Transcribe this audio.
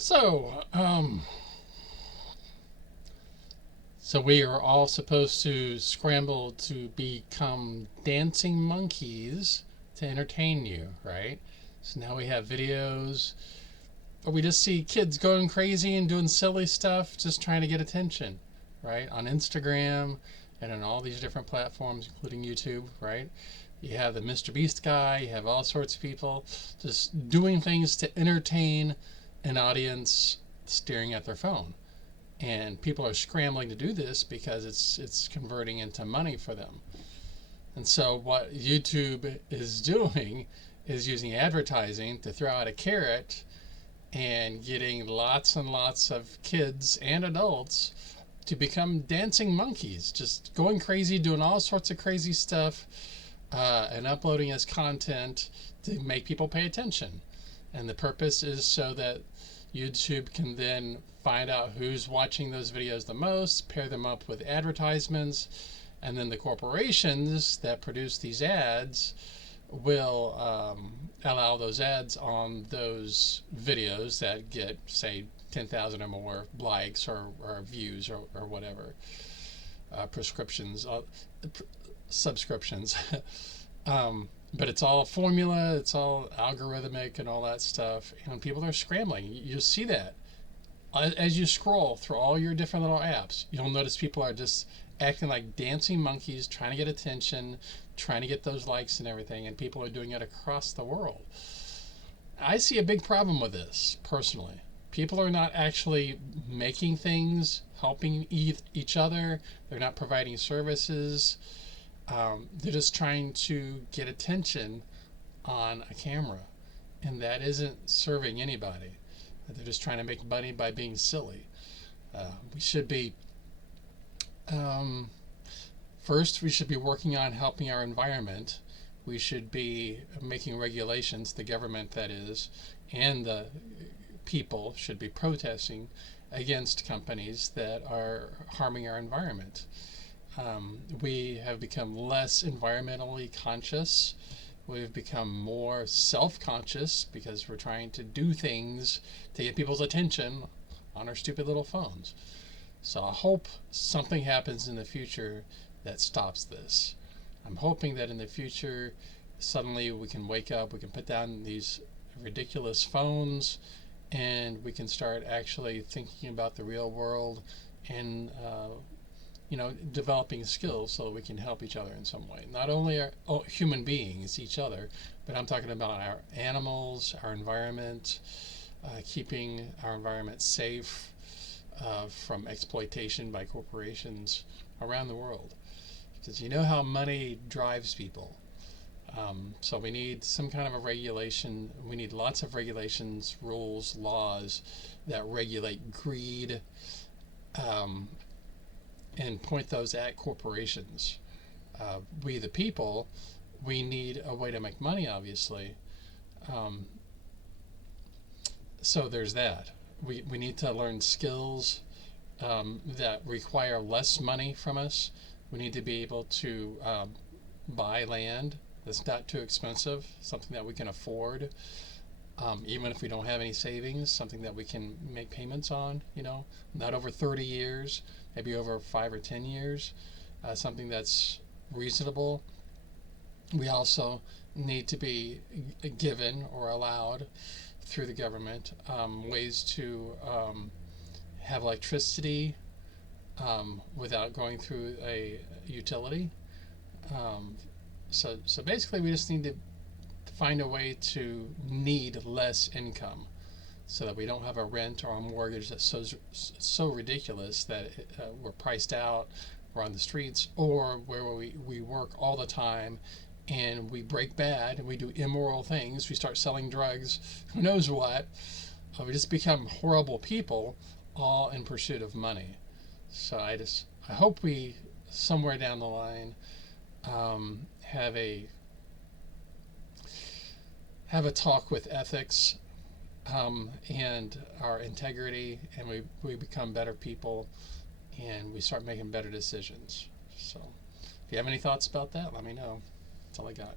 So, um, so we are all supposed to scramble to become dancing monkeys to entertain you, right? So now we have videos, or we just see kids going crazy and doing silly stuff, just trying to get attention, right? On Instagram and on all these different platforms, including YouTube, right? You have the Mr. Beast guy, you have all sorts of people just doing things to entertain an audience staring at their phone. And people are scrambling to do this because it's converting into money for them. And so what YouTube is doing is using advertising to throw out a carrot and getting lots and lots of kids and adults to become dancing monkeys, just going crazy, doing all sorts of crazy stuff, and uploading as content to make people pay attention. And the purpose is so that YouTube can then find out who's watching those videos the most, pair them up with advertisements, and then the corporations that produce these ads will allow those ads on those videos that get, say, 10,000 or more likes or views or whatever, prescriptions, subscriptions. But it's all formula, it's all algorithmic and all that stuff, and people are scrambling. You'll see that as you scroll through all your different little apps. You'll notice people are just acting like dancing monkeys, trying to get attention, trying to get those likes and everything, and people are doing it across the world. I see a big problem with this personally. People are not actually making things, helping each other. They're not providing services. They're just trying to get attention on a camera, and that isn't serving anybody. They're just trying to make money by being silly. We should be first, we should be working on helping our environment. We should be making regulations, the government that is, and the people should be protesting against companies that are harming our environment. We have become less environmentally conscious. We've become more self-conscious because we're trying to do things to get people's attention on our stupid little phones. So I hope something happens in the future that stops this. I'm hoping that in the future suddenly we can wake up, we can put down these ridiculous phones, and we can start actually thinking about the real world and developing skills so that we can help each other in some way. Not only our human beings, each other, but I'm talking about our animals, our environment, keeping our environment safe from exploitation by corporations around the world. Because you know how money drives people. So we need some kind of a regulation. We need lots of regulations, rules, laws that regulate greed, and point those at corporations. We, the people, we need a way to make money, obviously. So there's that. We need to learn skills that require less money from us. We need to be able to buy land that's not too expensive, something that we can afford, even if we don't have any savings, something that we can make payments on, not over 30 years, maybe over 5 or 10 years, something that's reasonable. We also need to be given or allowed through the government ways to have electricity without going through a utility. So basically we just need to find a way to need less income so that we don't have a rent or a mortgage that's so ridiculous that we're priced out, we're on the streets, or where we work all the time and we break bad and we do immoral things, we start selling drugs, who knows what. We just become horrible people, all in pursuit of money. So I hope we, somewhere down the line, have a talk with ethics and our integrity, and we become better people, and we start making better decisions. So if you have any thoughts about that, let me know. That's all I got.